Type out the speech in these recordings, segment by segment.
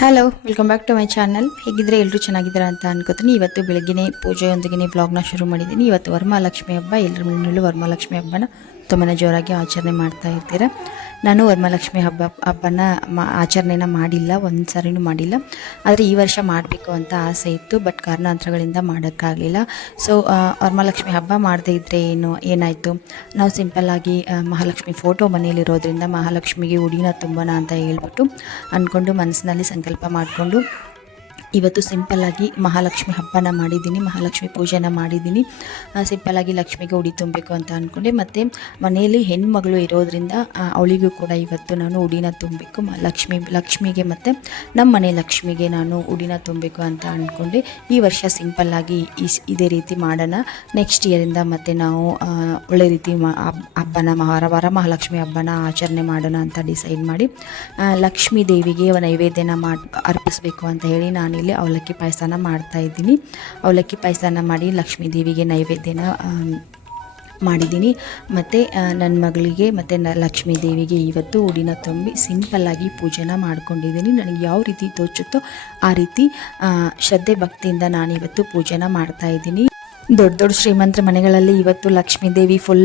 Hello welcome back to my channel ಹೇಗಿದ್ರೆ ಎಲ್ಲರೂ ಚೆನ್ನಾಗಿದ್ದೀರಾ ಅಂತ ಅನ್ಕೋತೀನಿ. ಇವತ್ತು ಬೆಳಗ್ಗೆನೇ ಪೂಜೆಯೊಂದಿಗೆ ವ್ಲಾಗ್ನ ಶುರು ಮಾಡಿದ್ದೀನಿ. ಇವತ್ತು ವರಮಹಾಲಕ್ಷ್ಮಿ ಹಬ್ಬ. ಎಲ್ಲರ ಮನೆಯಲ್ಲೂ ವರಮಹಾಲಕ್ಷ್ಮಿ ಹಬ್ಬನ ತುಂಬಾ ಜೋರಾಗಿ ಆಚರಣೆ ಮಾಡ್ತಾ ಇರ್ತೀರ. ನಾನು ವರಮಹಾಲಕ್ಷ್ಮಿ ಹಬ್ಬ, ಹಬ್ಬನ ಮಾ, ಆಚರಣೆನ ಮಾಡಿಲ್ಲ ಒಂದು ಸರಿನೂ ಮಾಡಿಲ್ಲ. ಆದರೆ ಈ ವರ್ಷ ಮಾಡಬೇಕು ಅಂತ ಆಸೆ ಇತ್ತು, ಬಟ್ ಕಾರಣಾಂತರಗಳಿಂದ ಮಾಡೋಕ್ಕಾಗಲಿಲ್ಲ. ಸೊ ವರಮಹಾಲಕ್ಷ್ಮಿ ಹಬ್ಬ ಮಾಡದೇ ಇದ್ದರೆ ಏನು, ಏನಾಯಿತು? ನಾವು ಸಿಂಪಲ್ಲಾಗಿ ಮಹಾಲಕ್ಷ್ಮಿ ಫೋಟೋ ಮನೆಯಲ್ಲಿರೋದ್ರಿಂದ ಮಹಾಲಕ್ಷ್ಮಿಗೆ ಉಡಿನ ತುಂಬೋಣ ಅಂತ ಹೇಳ್ಬಿಟ್ಟು ಅಂದ್ಕೊಂಡು ಮನಸ್ಸಿನಲ್ಲಿ ಸಂಕಲ್ಪ ಮಾಡಿಕೊಂಡು ಇವತ್ತು ಸಿಂಪಲ್ಲಾಗಿ ಮಹಾಲಕ್ಷ್ಮಿ ಹಬ್ಬನ ಮಾಡಿದ್ದೀನಿ, ಮಹಾಲಕ್ಷ್ಮಿ ಪೂಜೆನ ಮಾಡಿದ್ದೀನಿ. ಸಿಂಪಲ್ಲಾಗಿ ಲಕ್ಷ್ಮಿಗೆ ಉಡಿ ತುಂಬಬೇಕು ಅಂತ ಅಂದ್ಕೊಂಡೆ ಮತ್ತು ಮನೆಯಲ್ಲಿ ಹೆಣ್ಮಗಳು ಇರೋದ್ರಿಂದ ಅವಳಿಗೂ ಕೂಡ ಇವತ್ತು ನಾನು ಉಡಿನ ತುಂಬಬೇಕು. ಲಕ್ಷ್ಮಿ, ಲಕ್ಷ್ಮಿಗೆ ಮತ್ತು ನಮ್ಮ ಮನೆ ಲಕ್ಷ್ಮಿಗೆ ನಾನು ಉಡಿನ ತುಂಬಬೇಕು ಅಂತ ಅಂದ್ಕೊಂಡೆ ಈ ವರ್ಷ ಸಿಂಪಲ್ಲಾಗಿ ಇದೇ ರೀತಿ ಮಾಡೋಣ. ನೆಕ್ಸ್ಟ್ ಇಯರಿಂದ ಮತ್ತು ನಾವು ಒಳ್ಳೆ ರೀತಿ ಹಬ್ಬನ ವಾರ ವಾರ ಮಹಾಲಕ್ಷ್ಮಿ ಹಬ್ಬನ ಆಚರಣೆ ಮಾಡೋಣ ಅಂತ ಡಿಸೈಡ್ ಮಾಡಿ ಲಕ್ಷ್ಮೀ ದೇವಿಗೆ ನೈವೇದ್ಯನ ಮಾಡಿ, ಅರ್ಪಿಸಬೇಕು ಅಂತ ಹೇಳಿ ನಾನಿಲ್ಲಿ ಅವಲಕ್ಕಿ ಪಾಯಸನ ಮಾಡ್ತಾ ಇದ್ದೀನಿ. ಅವಲಕ್ಕಿ ಪಾಯಸನ ಮಾಡಿ ಲಕ್ಷ್ಮೀ ದೇವಿಗೆ ನೈವೇದ್ಯನ ಮಾಡಿದ್ದೀನಿ. ಮತ್ತು ನನ್ನ ಮಗಳಿಗೆ ಮತ್ತು ನ, ಲಕ್ಷ್ಮೀ ದೇವಿಗೆ ಇವತ್ತು ಉಡಿನ ತುಂಬಿ ಸಿಂಪಲ್ಲಾಗಿ ಪೂಜೆನ ಮಾಡ್ಕೊಂಡಿದ್ದೀನಿ. ನನಗೆ ಯಾವ ರೀತಿ ತೋಚುತ್ತೋ ಆ ರೀತಿ ಶ್ರದ್ಧೆ ಭಕ್ತಿಯಿಂದ ನಾನಿವತ್ತು ಪೂಜೆನ ಮಾಡ್ತಾ ಇದ್ದೀನಿ. ದೊಡ್ಡ ದೊಡ್ಡ ಶ್ರೀಮಂತರ ಮನೆಗಳಲ್ಲಿ ಇವತ್ತು ಲಕ್ಷ್ಮೀ ದೇವಿ ಫುಲ್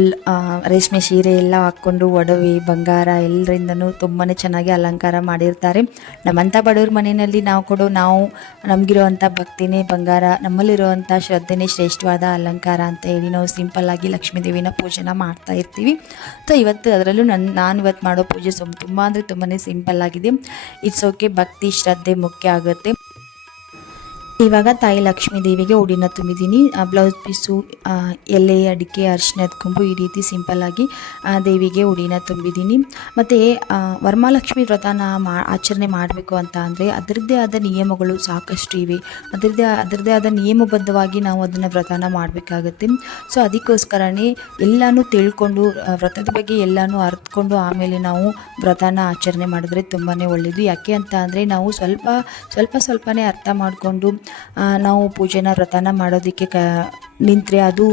ರೇಷ್ಮೆ ಸೀರೆ ಎಲ್ಲ ಹಾಕ್ಕೊಂಡು ಒಡವೆ, ಬಂಗಾರ ಎಲ್ಲರಿಂದನೂ ತುಂಬಾ ಚೆನ್ನಾಗಿ ಅಲಂಕಾರ ಮಾಡಿರ್ತಾರೆ. ನಮ್ಮಂಥ ಬಡವ್ರ ಮನೆಯಲ್ಲಿ ನಾವು ಕೊಡೋ, ನಾವು ನಮಗಿರುವಂಥ ಭಕ್ತಿನೇ ಬಂಗಾರ ನಮ್ಮಲ್ಲಿರುವಂಥ ಶ್ರದ್ಧೆನೇ ಶ್ರೇಷ್ಠವಾದ ಅಲಂಕಾರ ಅಂತ ಹೇಳಿ ನಾವು ಸಿಂಪಲ್ಲಾಗಿ ಲಕ್ಷ್ಮೀ ದೇವಿನ ಪೂಜೆನ ಮಾಡ್ತಾ ಇರ್ತೀವಿ. ಸೊ ಇವತ್ತು ಅದರಲ್ಲೂ ನನ್ನ ನಾನು ಇವತ್ತು ಮಾಡೋ ಪೂಜೆ ತುಂಬ ಅಂದರೆ ತುಂಬಾ ಸಿಂಪಲ್ ಆಗಿದೆ. ಇಟ್ಸ್ ಓಕೆ ಭಕ್ತಿ, ಶ್ರದ್ಧೆ ಮುಖ್ಯ ಆಗುತ್ತೆ. ಇವಾಗ ತಾಯಿ ಲಕ್ಷ್ಮೀ ದೇವಿಗೆ ಉಡಿನ ತುಂಬಿದ್ದೀನಿ. ಬ್ಲೌಸ್ ಪೀಸು ಎಲೆ, ಅಡಿಕೆ ಅರಿಶಿನದ ಕೊಂಬು ಈ ರೀತಿ ಸಿಂಪಲ್ಲಾಗಿ ದೇವಿಗೆ ಉಡಿನ ತುಂಬಿದ್ದೀನಿ. ಮತ್ತು ವರಮಹಾಲಕ್ಷ್ಮಿ ವ್ರತನ ಮಾ, ಆಚರಣೆ ಮಾಡಬೇಕು ಅಂತ ಅಂದರೆ ಅದರದ್ದೇ ಆದ ನಿಯಮಗಳು ಸಾಕಷ್ಟು ಇವೆ. ಅದರದ್ದೇ ಅದರದ್ದೇ ಆದ ನಿಯಮಬದ್ಧವಾಗಿ ನಾವು ಅದನ್ನು ವ್ರತನ ಮಾಡಬೇಕಾಗತ್ತೆ. ಸೊ, ಅದಕ್ಕೋಸ್ಕರನೇ ಎಲ್ಲನೂ ತಿಳ್ಕೊಂಡು ವ್ರತದ ಬಗ್ಗೆ ಎಲ್ಲನೂ ಅರ್ಥಕೊಂಡು ಆಮೇಲೆ ನಾವು ವ್ರತನ ಆಚರಣೆ ಮಾಡಿದ್ರೆ ತುಂಬಾ ಒಳ್ಳೆಯದು ಯಾಕೆ ಅಂತ ಅಂದರೆ ನಾವು ಸ್ವಲ್ಪ ಸ್ವಲ್ಪ ಸ್ವಲ್ಪನೇ ಅರ್ಥ ಮಾಡಿಕೊಂಡು ನಾವು ಪೂಜೆನ ವ್ರತನ ಮಾಡೋದಕ್ಕೆ ಕ, ನಿಂತರೆ ಅದು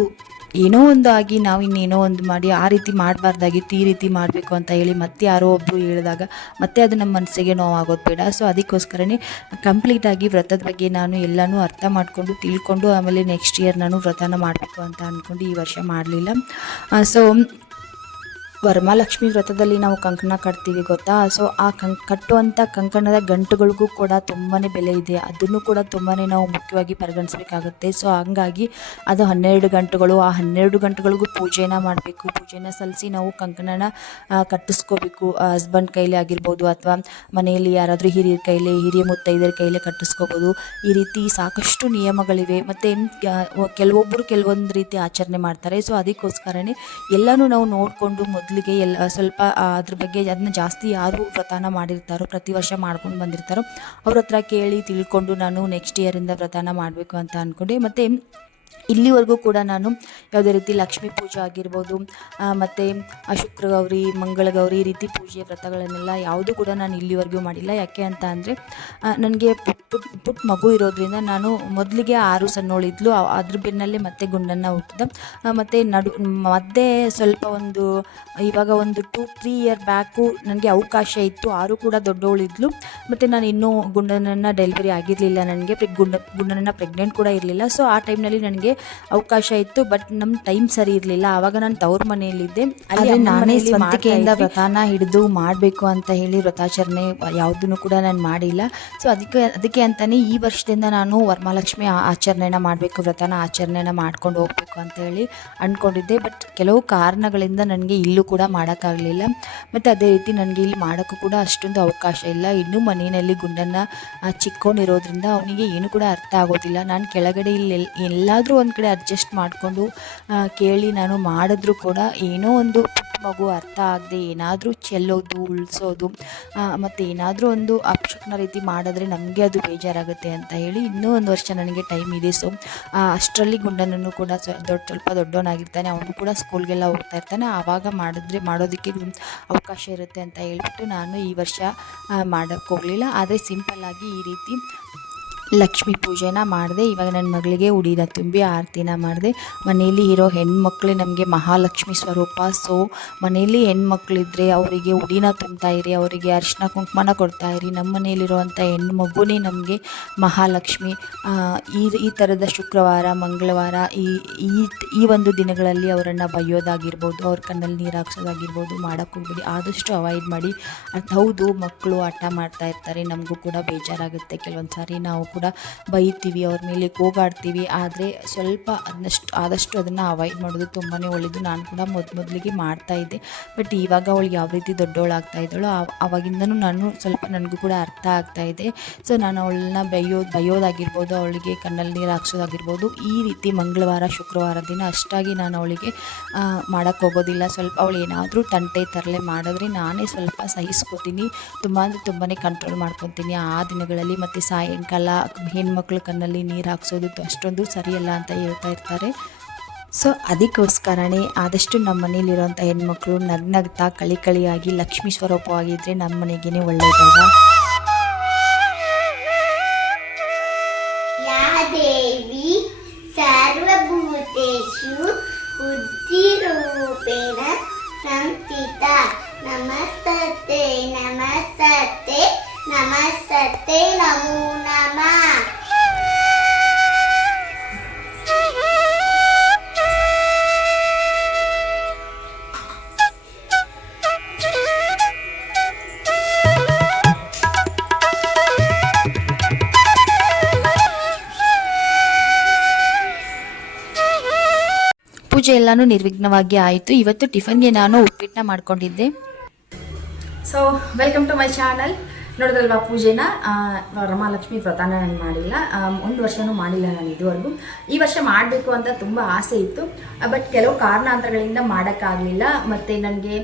ಏನೋ ಒಂದು ಆಗಿ ನಾವು ಇನ್ನೇನೋ ಒಂದು ಮಾಡಿ ಆ ರೀತಿ ಮಾಡಬಾರ್ದಾಗಿತ್ತು, ಈ ರೀತಿ ಮಾಡಬೇಕು ಅಂತ ಹೇಳಿ ಮತ್ತೆ ಯಾರೋ ಒಬ್ಬರು ಹೇಳಿದಾಗ ಮತ್ತೆ ಅದು ನಮ್ಮ ಮನಸ್ಸಿಗೆ ನೋವಾಗೋದು ಬೇಡ. ಸೊ ಅದಕ್ಕೋಸ್ಕರನೇ ಕಂಪ್ಲೀಟಾಗಿ ವ್ರತದ ಬಗ್ಗೆ ನಾನು ಎಲ್ಲನೂ ಅರ್ಥ ಮಾಡಿಕೊಂಡು ತಿಳ್ಕೊಂಡು ಆಮೇಲೆ ನೆಕ್ಸ್ಟ್ ಇಯರ್ ನಾನು ವ್ರತನ ಮಾಡಬೇಕು ಅಂತ ಅಂದ್ಕೊಂಡು ಈ ವರ್ಷ ಮಾಡಲಿಲ್ಲ. ಸೊ ವರಮಹಾಲಕ್ಷ್ಮಿ ವ್ರತದಲ್ಲಿ ನಾವು ಕಂಕಣ ಕಟ್ತೀವಿ ಗೊತ್ತಾ? ಸೊ ಆ ಕಂ ಕಟ್ಟುವಂಥ ಕಂಕಣದ ಗಂಟುಗಳಿಗೂ ಕೂಡ ತುಂಬಾ ಬೆಲೆ ಇದೆ. ಅದನ್ನು ಕೂಡ ತುಂಬಾ ನಾವು ಮುಖ್ಯವಾಗಿ ಪರಿಗಣಿಸಬೇಕಾಗುತ್ತೆ. ಸೊ ಹಂಗಾಗಿ ಅದು ಹನ್ನೆರಡು ಗಂಟುಗಳು, ಆ ಹನ್ನೆರಡು ಗಂಟೆಗಳಿಗೂ ಪೂಜೆನ ಮಾಡಬೇಕು. ಪೂಜೆನ ಸಲ್ಲಿಸಿ ನಾವು ಕಂಕಣನ ಕಟ್ಟಿಸ್ಕೋಬೇಕು. ಹಸ್ಬೆಂಡ್ ಕೈಲಿ ಆಗಿರ್ಬೋದು ಅಥವಾ ಮನೆಯಲ್ಲಿ ಯಾರಾದರೂ ಹಿರಿಯರ ಕೈಲಿ, ಹಿರಿಯ ಮುತ್ತೈದರ ಕೈಲಿ ಕಟ್ಟಿಸ್ಕೋಬೋದು. ಈ ರೀತಿ ಸಾಕಷ್ಟು ನಿಯಮಗಳಿವೆ. ಮತ್ತು ಕೆಲವೊಬ್ಬರು ಕೆಲವೊಂದು ರೀತಿ ಆಚರಣೆ ಮಾಡ್ತಾರೆ. ಸೊ ಅದಕ್ಕೋಸ್ಕರನೇ ಎಲ್ಲನೂ ನಾವು ನೋಡಿಕೊಂಡು ಮೊದಲಿಗೆ ಎಲ್ಲ ಸ್ವಲ್ಪ ಅದ್ರ ಬಗ್ಗೆ ಅದನ್ನ ಜಾಸ್ತಿ ಯಾರು ವ್ರತಾನ ಮಾಡಿರ್ತಾರೋ, ಪ್ರತಿ ವರ್ಷ ಮಾಡ್ಕೊಂಡು ಬಂದಿರ್ತಾರೋ, ಅವ್ರ ಹತ್ರ ಕೇಳಿ ತಿಳ್ಕೊಂಡು ನಾನು ನೆಕ್ಸ್ಟ್ ಇಯರಿಂದ ವ್ರತನ ಮಾಡಬೇಕು ಅಂತ ಅಂದ್ಕೊಂಡೆ ಮತ್ತು ಇಲ್ಲಿವರೆಗೂ ಕೂಡ ನಾನು ಯಾವುದೇ ರೀತಿ ಲಕ್ಷ್ಮೀ ಪೂಜೆ ಆಗಿರ್ಬೋದು ಮತ್ತು ಶುಕ್ರ ಗೌರಿ ಮಂಗಳ ಗೌರಿ ಈ ರೀತಿ ಪೂಜೆ ವ್ರತಗಳನ್ನೆಲ್ಲ ಯಾವುದೂ ಕೂಡ ನಾನು ಇಲ್ಲಿವರೆಗೂ ಮಾಡಿಲ್ಲ. ಯಾಕೆ ಅಂತ ಅಂದರೆ ನನಗೆ ಪುಟ್ ಪುಟ್ ಪುಟ್ಟ ಮಗು ಇರೋದ್ರಿಂದ ನಾನು ಮೊದಲಿಗೆ ಆರು ಸಣ್ಣೋಳಿದ್ಲು ಅದ್ರ ಬೆನ್ನಲ್ಲೇ ಮತ್ತೆ ಗುಂಡನ್ನು ಹುಟ್ಟಿದ. ಮತ್ತು ನಡು ಮತ್ತೆ ಸ್ವಲ್ಪ ಒಂದು, ಇವಾಗ ಒಂದು ಟೂ ತ್ರೀ ಇಯರ್ ಬ್ಯಾಕು ನನಗೆ ಅವಕಾಶ ಇತ್ತು. ಆರು ಕೂಡ ದೊಡ್ಡವಳಿದ್ಲು ಮತ್ತು ನಾನು ಇನ್ನೂ ಗುಂಡನನ್ನು ಡೆಲಿವರಿ ಆಗಿರಲಿಲ್ಲ ನನಗೆ. ಗುಂಡ, ಗುಂಡನನ್ನು ಪ್ರೆಗ್ನೆಂಟ್ ಕೂಡ ಇರಲಿಲ್ಲ. ಸೊ ಆ ಟೈಮ್ನಲ್ಲಿ ನನಗೆ ಅವಕಾಶ ಇತ್ತು ಬಟ್ ನಮ್ಮ ಟೈಮ್ ಸರಿ ಇರಲಿಲ್ಲ. ಆವಾಗ ನಾನು ತವ್ರ ಮನೆಯಲ್ಲಿದ್ದೆ. ಅಲ್ಲಿ ನಾನೇ ಸ್ವಂತಿಕೆಯಿಂದ ವ್ರತಾನ ಹಿಡಿದು ಮಾಡಬೇಕು ಅಂತ ಹೇಳಿ ವ್ರತಾಚರಣೆ ಯಾವುದನ್ನು ಕೂಡ ನಾನು ಮಾಡಿಲ್ಲ. ಸೊ ಅದಕ್ಕೆ ಅದಕ್ಕೆ ಅಂತಲೇ ಈ ವರ್ಷದಿಂದ ನಾನು ವರಮಹಾಲಕ್ಷ್ಮಿ ಆಚರಣೆನ ಮಾಡಬೇಕು ವ್ರತನ ಆಚರಣೆನ ಮಾಡ್ಕೊಂಡು ಹೋಗಬೇಕು ಅಂತ ಹೇಳಿ ಅಂದ್ಕೊಂಡಿದ್ದೆ ಬಟ್ ಕೆಲವು ಕಾರಣಗಳಿಂದ ನನಗೆ ಇಲ್ಲೂ ಕೂಡ ಮಾಡೋಕ್ಕಾಗಲಿಲ್ಲ. ಮತ್ತು ಅದೇ ರೀತಿ ನನಗೆ ಇಲ್ಲಿ ಮಾಡೋಕ್ಕೂ ಕೂಡ ಅಷ್ಟೊಂದು ಅವಕಾಶ ಇಲ್ಲ. ಇನ್ನೂ ಮನೆಯಲ್ಲಿ ಗುಂಡನ್ನು ಚಿಕ್ಕೊಂಡಿರೋದ್ರಿಂದ ಅವನಿಗೆ ಏನು ಕೂಡ ಅರ್ಥ ಆಗೋದಿಲ್ಲ. ನಾನು ಕೆಳಗಡೆ ಇಲ್ಲಿ ಎಲ್- ಎಲ್ಲಾದರೂ ಒಂದು ಕಡೆ ಅಡ್ಜಸ್ಟ್ ಮಾಡಿಕೊಂಡು ಕೇಳಿ ನಾನು ಮಾಡಿದ್ರು ಕೂಡ ಏನೋ ಒಂದು ಮಗು ಅರ್ಥ ಆಗದೆ ಏನಾದರೂ ಚೆಲ್ಲೋದು, ಉಳಿಸೋದು ಮತ್ತು ಏನಾದರೂ ಒಂದು ಅಪ್ಶಕ್ನ ರೀತಿ ಮಾಡಿದ್ರೆ ನಮಗೆ ಅದು ಬೇಜಾರಾಗುತ್ತೆ ಅಂತ ಹೇಳಿ ಇನ್ನೂ ಒಂದು ವರ್ಷ ನನಗೆ ಟೈಮ್ ಇದೆ. ಸೊ ಅಷ್ಟರಲ್ಲಿ ಗುಂಡನನ್ನು ಕೂಡ ದೊಡ್ಡ ಸ್ವಲ್ಪ ದೊಡ್ಡವನಾಗಿರ್ತಾನೆ. ಅವನು ಕೂಡ ಸ್ಕೂಲ್ಗೆಲ್ಲ ಹೋಗ್ತಾ ಇರ್ತಾನೆ. ಆವಾಗ ಮಾಡಿದ್ರೆ, ಮಾಡೋದಕ್ಕೆ ಅವಕಾಶ ಇರುತ್ತೆ ಅಂತ ಹೇಳ್ಬಿಟ್ಟು ನಾನು ಈ ವರ್ಷ ಮಾಡೋಕ್ಕೋಗಲಿಲ್ಲ ಆದರೆ ಸಿಂಪಲ್ಲಾಗಿ ಈ ರೀತಿ ಲಕ್ಷ್ಮೀ ಪೂಜೆನ ಮಾಡಿದೆ, ಇವಾಗ ನನ್ನ ಮಗಳಿಗೆ ಉಡಿನ ತುಂಬಿ ಆರತಿನ ಮಾಡಿದೆ. ಮನೆಯಲ್ಲಿ ಇರೋ ಹೆಣ್ಮಕ್ಳು ನಮಗೆ ಮಹಾಲಕ್ಷ್ಮಿ ಸ್ವರೂಪ. ಸೊ ಮನೆಯಲ್ಲಿ ಹೆಣ್ಮಕ್ಳಿದ್ರೆ ಅವರಿಗೆ ಉಡಿನ ತುಂಬ್ತಾ ಇರಿ, ಅವರಿಗೆ ಅರಿಶಿನ ಕುಂಕುಮನ ಕೊಡ್ತಾ ಇರಿ. ನಮ್ಮ ಮನೆಯಲ್ಲಿರುವಂಥ ಹೆಣ್ಣು ಮಗುನೇ ನಮಗೆ ಮಹಾಲಕ್ಷ್ಮಿ. ಈ ಈ ಥರದ ಶುಕ್ರವಾರ, ಮಂಗಳವಾರ, ಈ ಈ ಈ ಒಂದು ದಿನಗಳಲ್ಲಿ ಅವರನ್ನು ಬೈಯೋದಾಗಿರ್ಬೋದು ಅವ್ರ ಕಣ್ಣಲ್ಲಿ ನೀರು ಹಾಕ್ಸೋದಾಗಿರ್ಬೋದು ಮಾಡೋಕ್ಕೆ ಹೋಗ್ಬೇಡಿ. ಆದಷ್ಟು ಅವಾಯ್ಡ್ ಮಾಡಿ. ಅದು ಹೌದು ಮಕ್ಕಳು ಆಟ ಮಾಡ್ತಾ ಇರ್ತಾರೆ, ನಮಗೂ ಕೂಡ ಬೇಜಾರಾಗುತ್ತೆ. ಕೆಲವೊಂದು ಸಾರಿ ನಾವು ಬೈತೀವಿ, ಅವ್ರ ಮೇಲೆ ಕೂಗಾಡ್ತೀವಿ. ಆದರೆ ಸ್ವಲ್ಪ ಅದನ್ನಷ್ಟು ಆದಷ್ಟು ಅದನ್ನು ಅವಾಯ್ಡ್ ಮಾಡೋದು ತುಂಬಾ ಒಳ್ಳೆಯದು ನಾನು ಕೂಡ ಮೊದ್ ಮೊದಲಿಗೆ ಮಾಡ್ತಾ ಇದ್ದೆ. ಬಟ್ ಇವಾಗ ಅವಳು ಯಾವ ರೀತಿ ದೊಡ್ಡವಳಾಗ್ತಾ ಇದ್ದಾಳೋ ಅವಾಗಿಂದನೂ ನಾನು ಸ್ವಲ್ಪ ನನಗೂ ಕೂಡ ಅರ್ಥ ಆಗ್ತಾ ಇದೆ. ಸೊ ನಾನು ಅವಳನ್ನ ಬೈಯೋದು ಬೈಯೋದಾಗಿರ್ಬೋದು, ಅವಳಿಗೆ ಕಣ್ಣಲ್ಲಿ ನೀರು ಹಾಕ್ಸೋದಾಗಿರ್ಬೋದು, ಈ ರೀತಿ ಮಂಗಳವಾರ, ಶುಕ್ರವಾರ ದಿನ ಅಷ್ಟಾಗಿ ನಾನು ಅವಳಿಗೆ ಮಾಡೋಕ್ಕೆ ಹೋಗೋದಿಲ್ಲ. ಸ್ವಲ್ಪ ಅವಳು ಏನಾದರೂ ತಂಟೆ ತರಲೆ ಮಾಡಿದ್ರೆ ನಾನೇ ಸ್ವಲ್ಪ ಸಹಿಸ್ಕೋತೀನಿ. ತುಂಬ ಅಂದರೆ ತುಂಬಾ ಕಂಟ್ರೋಲ್ ಮಾಡ್ಕೊತೀನಿ. ಆ ದಿನಗಳಲ್ಲಿ ಮತ್ತು ಸಾಯಂಕಾಲ ಹೆಣ್ಮಕ್ಳ ಕಣ್ಣಲ್ಲಿ ನೀರು ಹಾಕ್ಸೋದು ಅಷ್ಟೊಂದು ಸರಿಯಲ್ಲ ಅಂತ ಹೇಳ್ತಾ ಇರ್ತಾರೆ. ಸೊ ಅದಕ್ಕೋಸ್ಕರನೇ ಆದಷ್ಟು ನಮ್ಮ ಮನೇಲಿರೋಂಥ ಹೆಣ್ಮಕ್ಳು ನಗ್ನಗ್ತಾ ಕಳಿ ಕಳಿಯಾಗಿ ಲಕ್ಷ್ಮೀ ಸ್ವರೂಪವಾಗಿದ್ದರೆ ನಮ್ಮ ಮನೆಗೇನೆ ಒಳ್ಳೆಯದಲ್ಲ ನಮಸ್ತೇ ನಮಸ್ತೆ ನಮಸ್ತೆ ನಮೋ ಪೂಜೆ ಎಲ್ಲನೂ ನಿರ್ವಿಘ್ನವಾಗಿ ಆಯಿತು. ಇವತ್ತು ಟಿಫನ್ಗೆ ನಾನು ಉಪ್ಪಿಟ್ಟನ್ನ ಮಾಡ್ಕೊಂಡಿದ್ದೆ. So welcome to my channel ನೋಡಿದ್ರಲ್ವಾ ಪೂಜೆನ? ರಮಾಲಕ್ಷ್ಮಿ ವ್ರತನ ನಾನು ಮಾಡಿಲ್ಲ ಒಂದು ವರ್ಷನೂ ಮಾಡಿಲ್ಲ ನಾನು ಇದುವರೆಗೂ. ಈ ವರ್ಷ ಮಾಡಬೇಕು ಅಂತ ತುಂಬ ಆಸೆ ಇತ್ತು. ಬಟ್ ಕೆಲವು ಕಾರಣಾಂತರಗಳಿಂದ ಮಾಡೋಕ್ಕಾಗಲಿಲ್ಲ. ಮತ್ತು ನನಗೆ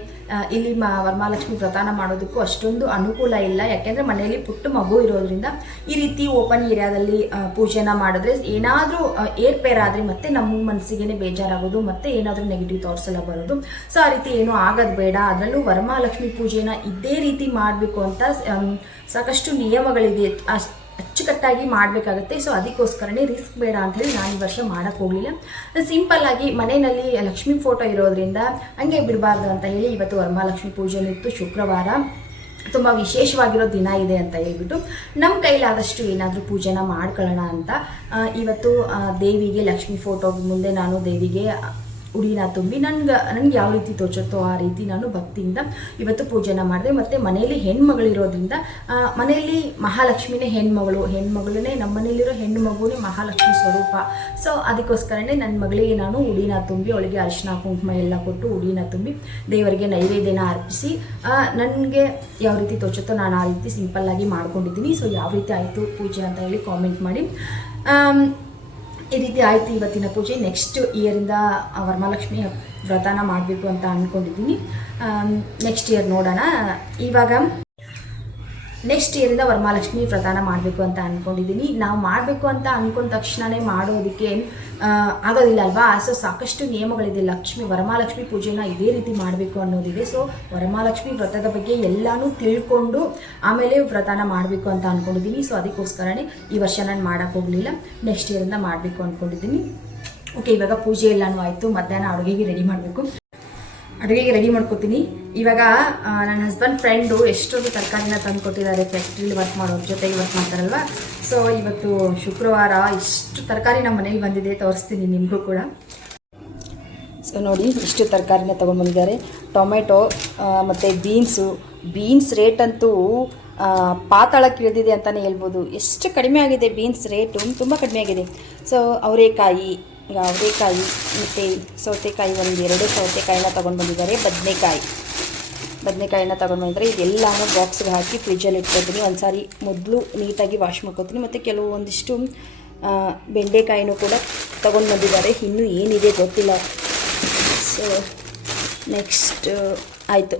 ಇಲ್ಲಿ ಮ ವರಮಹಾಲಕ್ಷ್ಮಿ ವ್ರತನ ಮಾಡೋದಕ್ಕೂ ಅಷ್ಟೊಂದು ಅನುಕೂಲ ಇಲ್ಲ. ಯಾಕೆಂದರೆ ಮನೆಯಲ್ಲಿ ಪುಟ್ಟ ಮಗು ಇರೋದ್ರಿಂದ ಈ ರೀತಿ ಓಪನ್ ಏರಿಯಾದಲ್ಲಿ ಪೂಜೆನ ಮಾಡಿದ್ರೆ ಏನಾದರೂ ಏರ್ಪೇರ್ ಆದರೆ ಮತ್ತೆ ನಮ್ಮ ಮನಸ್ಸಿಗೆ ಬೇಜಾರಾಗೋದು, ಮತ್ತೆ ಏನಾದರೂ ನೆಗೆಟಿವ್ ಥಾಟ್ಸ್ ಎಲ್ಲ ಬರೋದು. ಸೊ ಆ ರೀತಿ ಏನೂ ಆಗೋದು ಬೇಡ. ಅದರಲ್ಲೂ ವರಮಹಾಲಕ್ಷ್ಮಿ ಪೂಜೆನ ಇದೇ ರೀತಿ ಮಾಡಬೇಕು ಅಂತ ಸಾಕಷ್ಟು ನಿಯಮಗಳಿದೆ. ಅಚ್ಚುಕಟ್ಟಾಗಿ ಮಾಡಬೇಕಾಗತ್ತೆ. ಸೊ ಅದಕ್ಕೋಸ್ಕರನೇ ರಿಸ್ಕ್ ಬೇಡ ಅಂತ ಹೇಳಿ ನಾನು ಈ ವರ್ಷ ಮಾಡೋಕ್ಕೆ ಹೋಗಲಿಲ್ಲ. ಸಿಂಪಲ್ ಆಗಿ ಮನೆಯಲ್ಲಿ ಲಕ್ಷ್ಮಿ ಫೋಟೋ ಇರೋದ್ರಿಂದ ಹಂಗೆ ಬಿಡಬಾರ್ದು ಅಂತ ಹೇಳಿ ಇವತ್ತು ವರಮಹಾಲಕ್ಷ್ಮಿ ಪೂಜೆನಿತ್ತು ಶುಕ್ರವಾರ ತುಂಬ ವಿಶೇಷವಾಗಿರೋ ದಿನ ಇದೆ ಅಂತ ಹೇಳ್ಬಿಟ್ಟು ನಮ್ಮ ಕೈಲಾದಷ್ಟು ಏನಾದರೂ ಪೂಜೆನ ಮಾಡ್ಕೊಳ್ಳೋಣ ಅಂತ ಇವತ್ತು ದೇವಿಗೆ ಲಕ್ಷ್ಮಿ ಫೋಟೋ ಮುಂದೆ ನಾನು ದೇವಿಗೆ ಉಡಿನ ತುಂಬಿ ನನ್ಗೆ ನನಗೆ ಯಾವ ರೀತಿ ತೋಚುತ್ತೋ ಆ ರೀತಿ ನಾನು ಭಕ್ತಿಯಿಂದ ಇವತ್ತು ಪೂಜೆನ ಮಾಡಿದೆ. ಮತ್ತು ಮನೆಯಲ್ಲಿ ಹೆಣ್ಮಗಳಿರೋದ್ರಿಂದ ಮನೆಯಲ್ಲಿ ಮಹಾಲಕ್ಷ್ಮಿನೇ ಹೆಣ್ಮಗಳು. ಹೆಣ್ಮಗಳನ್ನೇ ನಮ್ಮ ಮನೇಲಿರೋ ಹೆಣ್ಣು ಮಗುನೇ ಮಹಾಲಕ್ಷ್ಮಿ ಸ್ವರೂಪ. ಸೊ ಅದಕ್ಕೋಸ್ಕರನೇ ನನ್ನ ಮಗಳಿಗೆ ನಾನು ಉಡಿನ ತುಂಬಿ, ಅವಳಿಗೆ ಅರಿಶಿನ ಕುಂಕುಮ ಎಲ್ಲ ಕೊಟ್ಟು ಉಡಿನ ತುಂಬಿ ದೇವರಿಗೆ ನೈವೇದ್ಯನ ಅರ್ಪಿಸಿ ನನಗೆ ಯಾವ ರೀತಿ ತೋಚುತ್ತೋ ನಾನು ಆ ರೀತಿ ಸಿಂಪಲ್ಲಾಗಿ ಮಾಡ್ಕೊಂಡಿದ್ದೀನಿ. ಸೊ ಯಾವ ರೀತಿ ಆಯಿತು ಪೂಜೆ ಅಂತ ಹೇಳಿ ಕಾಮೆಂಟ್ ಮಾಡಿ. ಈ ರೀತಿ ಆಯಿತು ಇವತ್ತಿನ ಪೂಜೆ. ನೆಕ್ಸ್ಟ್ ಇಯರಿಂದ ವರಮಹಾಲಕ್ಷ್ಮಿ ವ್ರತನ ಮಾಡಬೇಕು ಅಂತ ಅಂದ್ಕೊಂಡಿದ್ದೀನಿ ನೆಕ್ಸ್ಟ್ ಇಯರ್ ನೋಡೋಣ. ಇವಾಗ ನೆಕ್ಸ್ಟ್ ಇಯರಿಂದ ವರಮಹಾಲಕ್ಷ್ಮಿ ಪ್ರದಾನ ಮಾಡಬೇಕು ಅಂತ ಅಂದ್ಕೊಂಡಿದ್ದೀನಿ ನಾವು ಮಾಡಬೇಕು ಅಂತ ಅಂದ್ಕೊಂಡ ತಕ್ಷಣವೇ ಮಾಡೋದಕ್ಕೆ ಆಗೋದಿಲ್ಲ ಅಲ್ವಾ? ಸೊ ಸಾಕಷ್ಟು ನಿಯಮಗಳಿದೆ. ಲಕ್ಷ್ಮಿ, ವರಮಹಾಲಕ್ಷ್ಮಿ ಪೂಜೆನ ಇದೇ ರೀತಿ ಮಾಡಬೇಕು ಅನ್ನೋದಿದೆ. ಸೊ ವರಮಹಾಲಕ್ಷ್ಮಿ ವ್ರತದ ಬಗ್ಗೆ ಎಲ್ಲನೂ ತಿಳ್ಕೊಂಡು ಆಮೇಲೆ ವ್ರತನ ಮಾಡಬೇಕು ಅಂತ ಅಂದ್ಕೊಂಡಿದ್ದೀನಿ ಸೊ ಅದಕ್ಕೋಸ್ಕರನೇ ಈ ವರ್ಷ ನಾನು ಮಾಡೋಕ್ಕೆ ಹೋಗಲಿಲ್ಲ. ನೆಕ್ಸ್ಟ್ ಇಯರಿಂದ ಮಾಡಬೇಕು ಅಂದ್ಕೊಂಡಿದ್ದೀನಿ ಓಕೆ ಇವಾಗ ಪೂಜೆ ಎಲ್ಲನೂ ಆಯಿತು. ಮಧ್ಯಾಹ್ನ ಅಡುಗೆಗೆ ರೆಡಿ ಮಾಡಬೇಕು. ಅಡುಗೆಗೆ ರೆಡಿ ಮಾಡ್ಕೋತೀನಿ. ಇವಾಗ ನನ್ನ ಹಸ್ಬೆಂಡ್ ಫ್ರೆಂಡು ಎಷ್ಟೊಂದು ತರಕಾರಿನ ತಂದು ಕೊಟ್ಟಿದ್ದಾರೆ. ಫ್ಯಾಕ್ಟ್ರಿಲಿ ವರ್ಕ್ ಮಾಡೋರ ಜೊತೆಗೆ ವರ್ಕ್ ಮಾಡ್ತಾರಲ್ವ? ಸೊ ಇವತ್ತು ಶುಕ್ರವಾರ ಇಷ್ಟು ತರಕಾರಿ ನಮ್ಮ ಮನೇಲಿ ಬಂದಿದೆ. ತೋರಿಸ್ತೀನಿ ನಿಮಗೂ ಕೂಡ. ಸೊ ನೋಡಿ, ಇಷ್ಟು ತರಕಾರಿನ ತೊಗೊಂಡ್ಬಂದಿದ್ದಾರೆ. ಟೊಮೆಟೊ ಮತ್ತು ಬೀನ್ಸು ಬೀನ್ಸ್ ರೇಟ್ ಅಂತೂ ಪಾತಾಳಕ್ಕಿಳಿದಿದೆ ಅಂತಲೇ ಹೇಳ್ಬೋದು. ಎಷ್ಟು ಕಡಿಮೆ ಆಗಿದೆ ಬೀನ್ಸ್ ರೇಟು ತುಂಬ ಕಡಿಮೆ ಆಗಿದೆ. ಸೊ ಅವರೆಕಾಯಿ ಅವರೆಕಾಯಿ ಮತ್ತು ಸೌತೆಕಾಯಿ ಒಂದು ಎರಡು ಸೌತೆಕಾಯಿನ ತೊಗೊಂಡು ಬಂದಿದ್ದಾರೆ. ಬದನೆಕಾಯಿ. ಬದನೆಕಾಯಿನ ತೊಗೊಂಡು ಬಂದಿದ್ದಾರೆ. ಇದೆಲ್ಲನೂ ಬಾಕ್ಸ್ಗೆ ಹಾಕಿ ಫ್ರಿಜ್ಜಲ್ಲಿ ಇಟ್ಕೊತೀನಿ. ಒಂದು ಸಾರಿ ಮೊದಲು ನೀಟಾಗಿ ವಾಶ್ ಮಾಡ್ಕೊತೀನಿ. ಮತ್ತು ಕೆಲವು ಒಂದಿಷ್ಟು ಬೆಂಡೆಕಾಯಿನೂ ಕೂಡ ತೊಗೊಂಡು ಬಂದಿದ್ದಾರೆ. ಇನ್ನೂ ಏನಿದೆ ಗೊತ್ತಿಲ್ಲ. ಸೊ ನೆಕ್ಸ್ಟ್ ಆಯಿತು.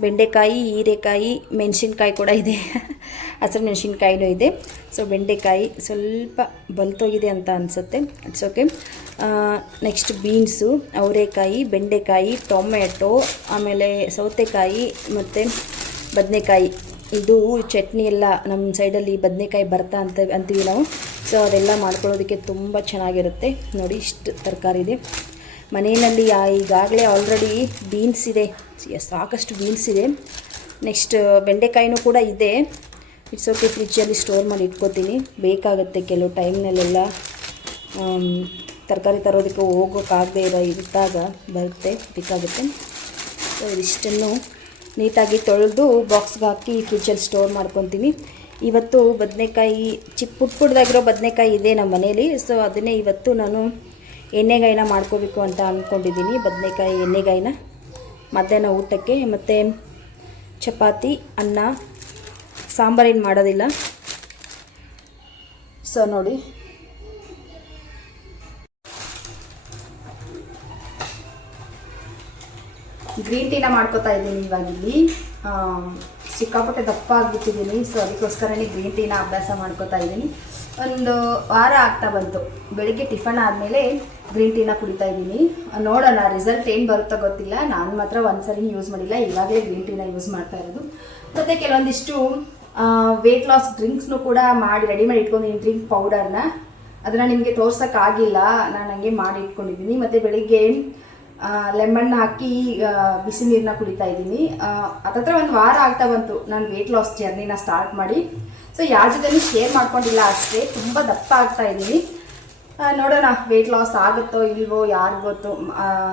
ಬೆಂಡೆಕಾಯಿ, ಹೀರೆಕಾಯಿ, ಮೆಣಸಿನ್ಕಾಯಿ ಕೂಡ ಇದೆ. ಹಸಿರು ಮೆಣಸಿನ್ಕಾಯಿನೂ ಇದೆ. ಸೊ ಬೆಂಡೆಕಾಯಿ ಸ್ವಲ್ಪ ಬಲ್ತೋಗಿದೆ ಅಂತ ಅನಿಸುತ್ತೆ. ಇಟ್ಸ್ ಓಕೆ ನೆಕ್ಸ್ಟ್ ಬೀನ್ಸು ಅವರೆಕಾಯಿ, ಬೆಂಡೆಕಾಯಿ ಟೊಮೆಟೊ ಆಮೇಲೆ ಸೌತೆಕಾಯಿ ಮತ್ತು ಬದನೆಕಾಯಿ. ಇದು ಚಟ್ನಿ ಎಲ್ಲ ನಮ್ಮ ಸೈಡಲ್ಲಿ ಬದನೆಕಾಯಿ ಬರ್ತಾ ಅಂತ ಅಂತೀವಿ ನಾವು. ಸೊ ಅದೆಲ್ಲ ಮಾಡ್ಕೊಳ್ಳೋದಕ್ಕೆ ತುಂಬ ಚೆನ್ನಾಗಿರುತ್ತೆ. ನೋಡಿ, ಇಷ್ಟು ತರಕಾರಿ ಇದೆ. ಮನೆಯಲ್ಲಿ ಈಗಾಗಲೇ ಆಲ್ರೆಡಿ ಬೀನ್ಸ್ ಇದೆ. ಸಾಕಷ್ಟು ಬೀನ್ಸ್ ಇದೆ. ನೆಕ್ಸ್ಟ್ ಬೆಂಡೆಕಾಯಿನೂ ಕೂಡ ಇದೆ. ಓಕೆ ಫ್ರಿಜ್ಜಲ್ಲಿ ಸ್ಟೋರ್ ಮಾಡಿ ಇಟ್ಕೋತೀನಿ. ಬೇಕಾಗುತ್ತೆ ಕೆಲವು ಟೈಮ್ನಲ್ಲೆಲ್ಲ ತರಕಾರಿ ತರೋದಕ್ಕೆ ಹೋಗೋಕ್ಕಾಗದೇ ಇರೋ ಇದ್ದಾಗ ಬರುತ್ತೆ, ಬೇಕಾಗುತ್ತೆ. ಸೊ ಇದಿಷ್ಟನ್ನು ನೀಟಾಗಿ ತೊಳೆದು ಬಾಕ್ಸ್ಗೆ ಹಾಕಿ ಫ್ರಿಜ್ಜಲ್ಲಿ ಸ್ಟೋರ್ ಮಾಡ್ಕೊತೀನಿ. ಇವತ್ತು ಬದನೆಕಾಯಿ ಚಿಕ್ಕ ಪುಟ್ ಪುಟ್ಟದಾಗಿರೋ ಬದನೆಕಾಯಿ ಇದೆ ನಮ್ಮ ಮನೇಲಿ. ಸೊ ಅದನ್ನೇ ಇವತ್ತು ನಾನು ಎಣ್ಣೆಗಾಯಿನ ಮಾಡ್ಕೋಬೇಕು ಅಂತ ಅಂದ್ಕೊಂಡಿದ್ದೀನಿ ಬದನೆಕಾಯಿ ಎಣ್ಣೆಗಾಯಿನ. ಮಧ್ಯಾಹ್ನ ಊಟಕ್ಕೆ ಮತ್ತು ಚಪಾತಿ, ಅನ್ನ ಸಾಂಬಾರೇನು ಮಾಡೋದಿಲ್ಲ. ಸೊ ನೋಡಿ. ಗ್ರೀನ್ ಟೀನ ಮಾಡ್ಕೋತಾ ಇದ್ದೀನಿ ಇವಾಗ ಇಲ್ಲಿ ಆಮ್, ಸಿಕ್ಕಾಪಟ್ಟೆ ದಪ್ಪ ಆಗಿಬಿಟ್ಟಿದ್ದೀನಿ. ಸೊ ಅದಕ್ಕೋಸ್ಕರನೇ ಗ್ರೀನ್ ಟೀನ ಅಭ್ಯಾಸ ಮಾಡ್ಕೋತಾ ಇದ್ದೀನಿ. ಒಂದು ವಾರ ಆಗ್ತಾ ಬಂತು. ಬೆಳಿಗ್ಗೆ ಟಿಫನ್ ಆದಮೇಲೆ ಗ್ರೀನ್ ಟೀನ ಕುಡಿತಾ ಇದ್ದೀನಿ. ನೋಡೋಣ ರಿಸಲ್ಟ್ ಏನು ಬರುತ್ತೋ ಗೊತ್ತಿಲ್ಲ. ನಾನು ಮಾತ್ರ ಒಂದ್ಸರಿ ಯೂಸ್ ಮಾಡಿಲ್ಲ. ಇವಾಗಲೇ ಗ್ರೀನ್ ಟೀನ ಯೂಸ್ ಮಾಡ್ತಾ ಇರೋದು. ಮತ್ತು ಕೆಲವೊಂದಿಷ್ಟು ವೆಯ್ಟ್ ಲಾಸ್ ಡ್ರಿಂಕ್ಸ್ನು ಕೂಡ ಮಾಡಿ ರೆಡಿ ಮಾಡಿ ಇಟ್ಕೊಂಡಿದ್ದೀನಿ ಡ್ರಿಂಕ್ ಪೌಡರ್ನ ಅದನ್ನು ನಿಮಗೆ ತೋರ್ಸೋಕ್ಕಾಗಿಲ್ಲ. ನಾನು ಹಂಗೆ ಮಾಡಿ ಇಟ್ಕೊಂಡಿದ್ದೀನಿ ಮತ್ತು ಬೆಳಿಗ್ಗೆ ಲೆಮನ್ ಹಾಕಿ ಬಿಸಿ ನೀರನ್ನ ಕುಡಿತಾ ಇದ್ದೀನಿ. ಅದತ್ರ ಒಂದು ವಾರ ಆಗ್ತಾ ಬಂತು ನಾನು ವೆಯ್ಟ್ ಲಾಸ್ ಜರ್ನಿನ ಸ್ಟಾರ್ಟ್ ಮಾಡಿ. ಸೊ ಯಾರ ಜೊತೆನೂ ಶೇರ್ ಮಾಡ್ಕೊಂಡಿಲ್ಲ ಅಷ್ಟೇ. ತುಂಬ ದಪ್ಪ ಆಗ್ತಾ ಇದ್ದೀನಿ. ನೋಡೋಣ ವೆಯ್ಟ್ ಲಾಸ್ ಆಗುತ್ತೋ ಇಲ್ವೋ, ಯಾರು ಗೊತ್ತು.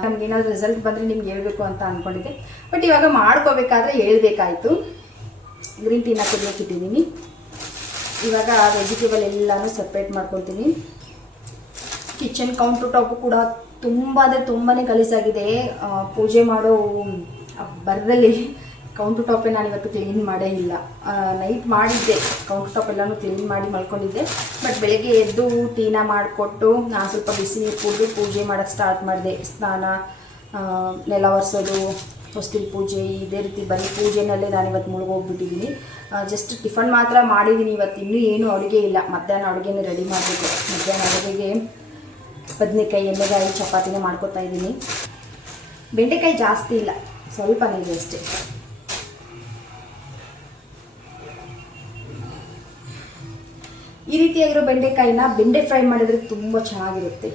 ನಮ್ಗೆ ಏನಾದ್ರು ರಿಸಲ್ಟ್ ಬಂದರೆ ನಿಮ್ಗೆ ಹೇಳ್ಬೇಕು ಅಂತ ಅಂದ್ಕೊಂಡಿದ್ದೆ ಬಟ್ ಇವಾಗ ಮಾಡ್ಕೋಬೇಕಾದ್ರೆ ಹೇಳ್ಬೇಕಾಯ್ತು. ಗ್ರೀನ್ ಟೀನ ಕುದಿಯೋಕೆ ಇಟ್ಟಿದ್ದೀನಿ. ಇವಾಗ ವೆಜಿಟೇಬಲ್ ಎಲ್ಲನೂ ಸಪ್ರೇಟ್ ಮಾಡ್ಕೊತೀನಿ ಕಿಚನ್ ಕೌಂಟರ್ ಟಾಪು ಕೂಡ ತುಂಬ ಅಂದರೆ ತುಂಬಾ ಗಲೀಸಾಗಿದೆ ಪೂಜೆ ಮಾಡೋ ಬರದಲ್ಲಿ ಕೌಂಟರ್ ಟಾಪೇ ನಾನು ಇವತ್ತು ಕ್ಲೀನ್ ಮಾಡೇ ಇಲ್ಲ. ನೈಟ್ ಮಾಡಿದ್ದೆ. ಕೌಂಟರ್ ಟಾಪ್ ಎಲ್ಲನೂ ಕ್ಲೀನ್ ಮಾಡಿ ಮಲ್ಕೊಂಡಿದ್ದೆ. ಬಟ್ ಬೆಳಗ್ಗೆ ಎದ್ದು ಟೀನ ಮಾಡಿಕೊಟ್ಟು ನಾನು ಸ್ವಲ್ಪ ಬಿಸಿ ನೀರು ಕುಡಿದು ಪೂಜೆ ಮಾಡೋಕ್ಕೆ ಸ್ಟಾರ್ಟ್ ಮಾಡಿದೆ. ಸ್ನಾನ ನೆಲ ಒರೆಸೋದು ಹೊಸ್ತಿಲ್ ಪೂಜೆ, ಇದೇ ರೀತಿ ಬರೀ ಪೂಜೆನಲ್ಲೇ ನಾನು ಇವತ್ತು ಮುಳುಗೋಗ್ಬಿಟ್ಟಿದ್ದೀನಿ ಜಸ್ಟ್ ಟಿಫನ್ ಮಾತ್ರ ಮಾಡಿದ್ದೀನಿ, ಇವತ್ತು ಇನ್ನೂ ಏನು ಅಡುಗೆ ಇಲ್ಲ. ಮಧ್ಯಾಹ್ನ ಅಡುಗೆನೇ ರೆಡಿ ಮಾಡಬೇಕು ಮಧ್ಯಾಹ್ನ ಅಡುಗೆಗೆ ಬದನೆಕಾಯಿ, ಎಣ್ಣೆಗಾಯಿ, ಚಪಾತಿನೇ ಮಾಡ್ಕೊತಾ ಇದ್ದೀನಿ. ಬೆಂಡೆಕಾಯಿ ಜಾಸ್ತಿ ಇಲ್ಲ, ಸ್ವಲ್ಪನೇ ಇದೆ ಅಷ್ಟೇ. ಈ ರೀತಿಯಾಗಿರೋ ಬೆಂಡೆಕಾಯಿನ ಬೆಂಡೆ ಫ್ರೈ ಮಾಡಿದ್ರೆ ತುಂಬ ಚೆನ್ನಾಗಿರುತ್ತೆ.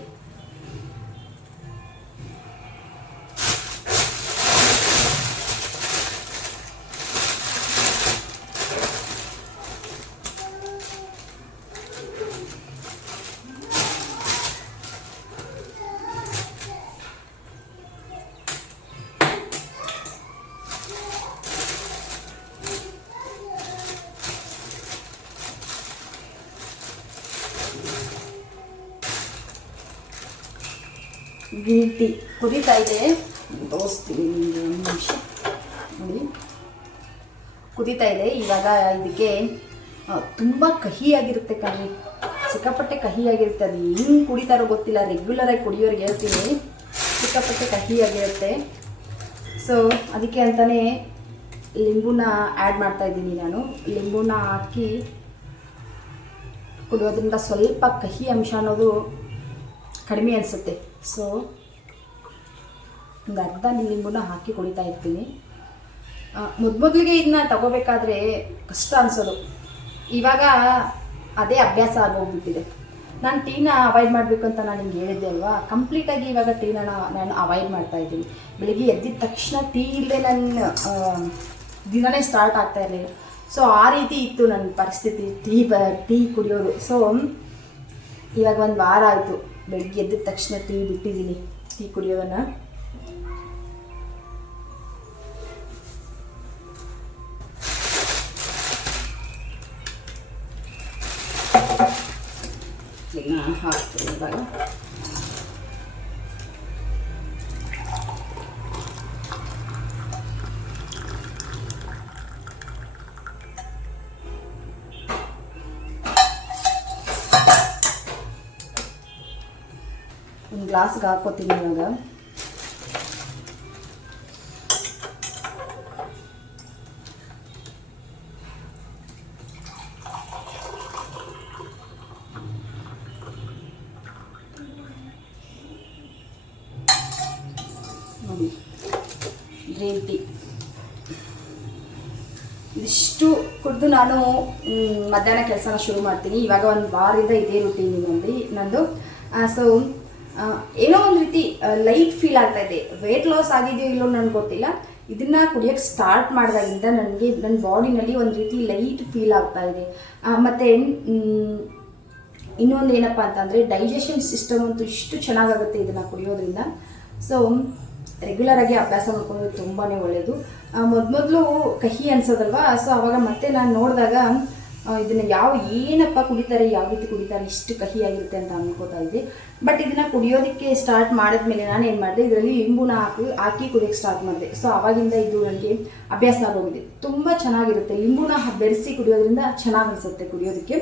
ಗ್ರೀನ್ ಟೀ ಕುದೀತಾ ಇದೆ. ತೋರಿಸ್ತೀನಿ ಒಂದು ನಿಮಿಷ. ನೋಡಿ. ಕುದೀತಾ ಇದೆ. ಇವಾಗ ಇದಕ್ಕೆ ತುಂಬ ಕಹಿಯಾಗಿರುತ್ತೆ ಕಣ್ರಿ ಸಿಕ್ಕಾಪಟ್ಟೆ ಕಹಿಯಾಗಿರುತ್ತೆ. ಅದು ಹೆಂಗೆ ಕುಡಿತಾರೋ ಗೊತ್ತಿಲ್ಲ. ರೆಗ್ಯುಲರಾಗಿ ಕುಡಿಯೋರಿಗೆ ಹೇಳ್ತೀನಿ. ಸಿಕ್ಕಾಪಟ್ಟೆ ಕಹಿಯಾಗಿರುತ್ತೆ. ಸೊ ಅದಕ್ಕೆ ಅಂತಲೇ ಲಿಂಬುನ ಆ್ಯಡ್ ಮಾಡ್ತಾ ಇದ್ದೀನಿ ನಾನು. ಲಿಂಬುನ ಹಾಕಿ ಕುಡಿಯೋದ್ರಿಂದ ಸ್ವಲ್ಪ ಕಹಿ ಅಂಶ ಅನ್ನೋದು ಕಡಿಮೆ ಅನಿಸುತ್ತೆ. ಸೊ ಒಂದು ಅರ್ಧ ನಿಂಬುನ ಹಾಕಿ ಕುಡಿತಾ ಇರ್ತೀನಿ. ಮೊದಲಿಗೆ ಇದನ್ನ ತಗೋಬೇಕಾದ್ರೆ ಕಷ್ಟ ಅನಿಸೋದು. ಇವಾಗ ಅದೇ ಅಭ್ಯಾಸ ಆಗೋಗ್ಬಿಟ್ಟಿದೆ. ನಾನು ಟೀನ ಅವಾಯ್ಡ್ ಮಾಡಬೇಕು ಅಂತ ನಾನು ನಿಮ್ಗೆ ಹೇಳಿದ್ದೆ ಅಲ್ವಾ? ಕಂಪ್ಲೀಟಾಗಿ ಇವಾಗ ಟೀನ ನಾನು ಅವಾಯ್ಡ್ ಮಾಡ್ತಾ ಇದ್ದೀನಿ. ಬೆಳಿಗ್ಗೆ ಎದ್ದಿದ ತಕ್ಷಣ ಟೀ ಇಲ್ಲದೆ ನನ್ನ ದಿನನೇ ಸ್ಟಾರ್ಟ್ ಆಗ್ತಾ ಇರಲಿಲ್ಲ. ಸೊ ಆ ರೀತಿ ಇತ್ತು ನನ್ನ ಪರಿಸ್ಥಿತಿ. ಟೀ ಬ, ಟೀ ಕುಡಿಯೋದು. ಸೊ ಇವಾಗ ಒಂದು ವಾರ ಆಯಿತು. ಬೆಳಿಗ್ಗೆ ಎದ್ದ ತಕ್ಷಣ ಟೀ ಬಿಟ್ಟಿದ್ದೀನಿ ಟೀ ಕುಡಿಯೋದನ್ನು. ಹಾಕ್ತೀನಿ ಇವಾಗ. ಗ್ಲಾಸ್ಗೆ ಹಾಕೋತೀನಿ ಇವಾಗ. Green tea. ಇದಿಷ್ಟು ಕುಡಿದು ನಾನು ಮಧ್ಯಾಹ್ನ ಕೆಲಸನ ಶುರು ಮಾಡ್ತೀನಿ. ಇವಾಗ ಒಂದು ವಾರದಿಂದ ಇದೇ ರೂಟೀನ್ ನಂದು ನಂದು ಸೊ ಏನೋ ಒಂದು ರೀತಿ ಲೈಟ್ ಫೀಲ್ ಆಗ್ತಾ ಇದೆ. ವೇಟ್ ಲಾಸ್ ಆಗಿದೆಯೋ ಇಲ್ಲೋ ನನಗೆ ಗೊತ್ತಿಲ್ಲ. ಇದನ್ನ ಕುಡಿಯೋಕ್ಕೆ ಸ್ಟಾರ್ಟ್ ಮಾಡಿದಾಗಿಂದ ನನಗೆ ನನ್ನ ಬಾಡಿನಲ್ಲಿ ಒಂದು ರೀತಿ ಲೈಟ್ ಫೀಲ್ ಆಗ್ತಾ ಇದೆ. ಮತ್ತೆ ಇನ್ನೊಂದು ಏನಪ್ಪ ಅಂತಂದರೆ ಡೈಜೆಷನ್ ಸಿಸ್ಟಮ್ ಅಂತೂ ಇಷ್ಟು ಚೆನ್ನಾಗಾಗುತ್ತೆ ಇದನ್ನು ಕುಡಿಯೋದ್ರಿಂದ. ಸೊ ರೆಗ್ಯುಲರ್ ಆಗಿ ಅಭ್ಯಾಸ ಮಾಡ್ಕೊಂಡು ತುಂಬಾ ಒಳ್ಳೆಯದು ಮೊದಲು ಕಹಿ ಅನ್ಸೋದಲ್ವಾ? ಸೊ ಅವಾಗ ಮತ್ತೆ ನಾನು ನೋಡಿದಾಗ ಇದನ್ನು ಯಾವ ಏನಪ್ಪ ಕುಡಿತಾರೆ, ಯಾವ ರೀತಿ ಕುಡಿತಾರೆ, ಇಷ್ಟು ಕಹಿಯಾಗಿರುತ್ತೆ ಅಂತ ಅನ್ಕೋತಾ ಇದ್ದೆ. ಬಟ್ ಇದನ್ನು ಕುಡಿಯೋದಕ್ಕೆ ಸ್ಟಾರ್ಟ್ ಮಾಡಿದ್ಮೇಲೆ ನಾನು ಏನು ಮಾಡಿದೆ, ಇದರಲ್ಲಿ ಲಿಂಬುನ ಹಾಕಿ ಹಾಕಿ ಕುಡಿಯೋಕ್ಕೆ ಸ್ಟಾರ್ಟ್ ಮಾಡಿದೆ. ಸೊ ಅವಾಗಿಂದ ಇದು ನನಗೆ ಅಭ್ಯಾಸ ಆಗೋಗಿದೆ. ತುಂಬ ಚೆನ್ನಾಗಿರುತ್ತೆ. ಲಿಂಬುನ ಬೆರೆಸಿ ಕುಡಿಯೋದ್ರಿಂದ ಚೆನ್ನಾಗಿ ಅನಿಸುತ್ತೆ ಕುಡಿಯೋದಕ್ಕೆ.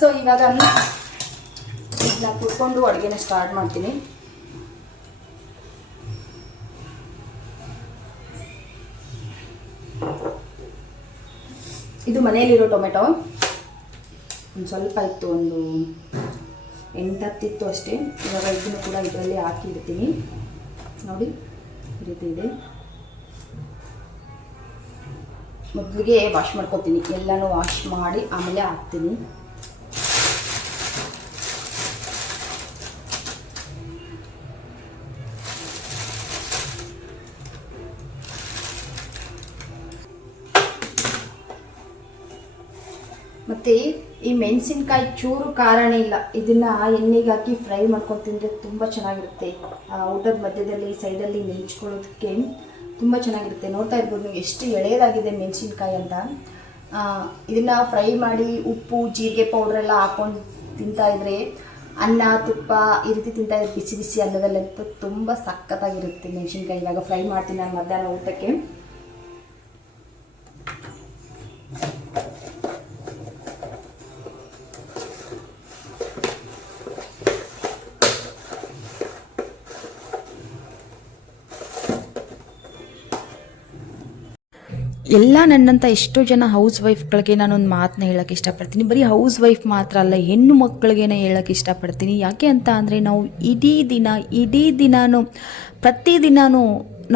ಸೊ ಇವಾಗ ನಾನು ಕುತ್ಕೊಂಡು ಅಡುಗೆನ ಸ್ಟಾರ್ಟ್ ಮಾಡ್ತೀನಿ. ಇದು ಮನೆಯಲ್ಲಿರೋ ಟೊಮೆಟೊ. ಒಂದು ಸ್ವಲ್ಪ ಇತ್ತು, ಒಂದು ಎಂಟು ಹತ್ತಿತ್ತು ಅಷ್ಟೇ. ಇವಾಗ ಇದನ್ನು ಕೂಡ ಇದರಲ್ಲಿ ಹಾಕಿರ್ತೀನಿ ನೋಡಿ, ಈ ರೀತಿ ಇದೆ. ಮೊದಲಿಗೆ ವಾಶ್ ಮಾಡ್ಕೊತೀನಿ. ಎಲ್ಲನೂ ವಾಶ್ ಮಾಡಿ ಆಮೇಲೆ ಹಾಕ್ತೀನಿ. ಈ ಮೆಣಸಿನ್ಕಾಯಿ ಚೂರು ಕಾರಣ ಇಲ್ಲ. ಇದನ್ನ ಎಣ್ಣೆಗೆ ಹಾಕಿ ಫ್ರೈ ಮಾಡ್ಕೊಂಡು ತಿಂದರೆ ತುಂಬ ಚೆನ್ನಾಗಿರುತ್ತೆ. ಊಟದ ಮಧ್ಯದಲ್ಲಿ, ಸೈಡಲ್ಲಿ ನೆಂಚ್ಕೊಳ್ಳೋದಕ್ಕೆ ತುಂಬ ಚೆನ್ನಾಗಿರುತ್ತೆ. ನೋಡ್ತಾ ಇರ್ಬೋದು ಎಷ್ಟು ಎಳೆಯದಾಗಿದೆ ಮೆಣಸಿನ್ಕಾಯಿ ಅಂತ. ಇದನ್ನು ಫ್ರೈ ಮಾಡಿ ಉಪ್ಪು, ಜೀರಿಗೆ ಪೌಡ್ರ್ ಎಲ್ಲ ಹಾಕೊಂಡು ತಿಂತಾ ಇದ್ರೆ ಅನ್ನ, ತುಪ್ಪ ಈ ರೀತಿ ತಿಂತಾ ಇದ್ರೆ ಬಿಸಿ ಬಿಸಿ ಅನ್ನದಲ್ಲಂತೂ ತುಂಬ ಸಖತ್ತಾಗಿರುತ್ತೆ ಮೆಣಸಿನ್ಕಾಯಿ. ಇವಾಗ ಫ್ರೈ ಮಾಡ್ತೀನಿ ನಾನು ಮಧ್ಯಾಹ್ನ ಊಟಕ್ಕೆ. ಎಲ್ಲ ನನ್ನಂಥ ಎಷ್ಟೋ ಜನ ಹೌಸ್ ವೈಫ್ಗಳಿಗೆ ನಾನೊಂದು ಮಾತನ್ನ ಹೇಳೋಕ್ಕೆ ಇಷ್ಟಪಡ್ತೀನಿ. ಬರೀ ಹೌಸ್ ವೈಫ್ ಮಾತ್ರ ಅಲ್ಲ, ಹೆಣ್ಣು ಮಕ್ಕಳಿಗೇನೆ ಹೇಳೋಕ್ಕೆ ಇಷ್ಟಪಡ್ತೀನಿ. ಯಾಕೆ ಅಂತ ಅಂದರೆ ನಾವು ಇಡೀ ದಿನ, ಇಡೀ ದಿನಾನು ಪ್ರತಿದಿನಾನು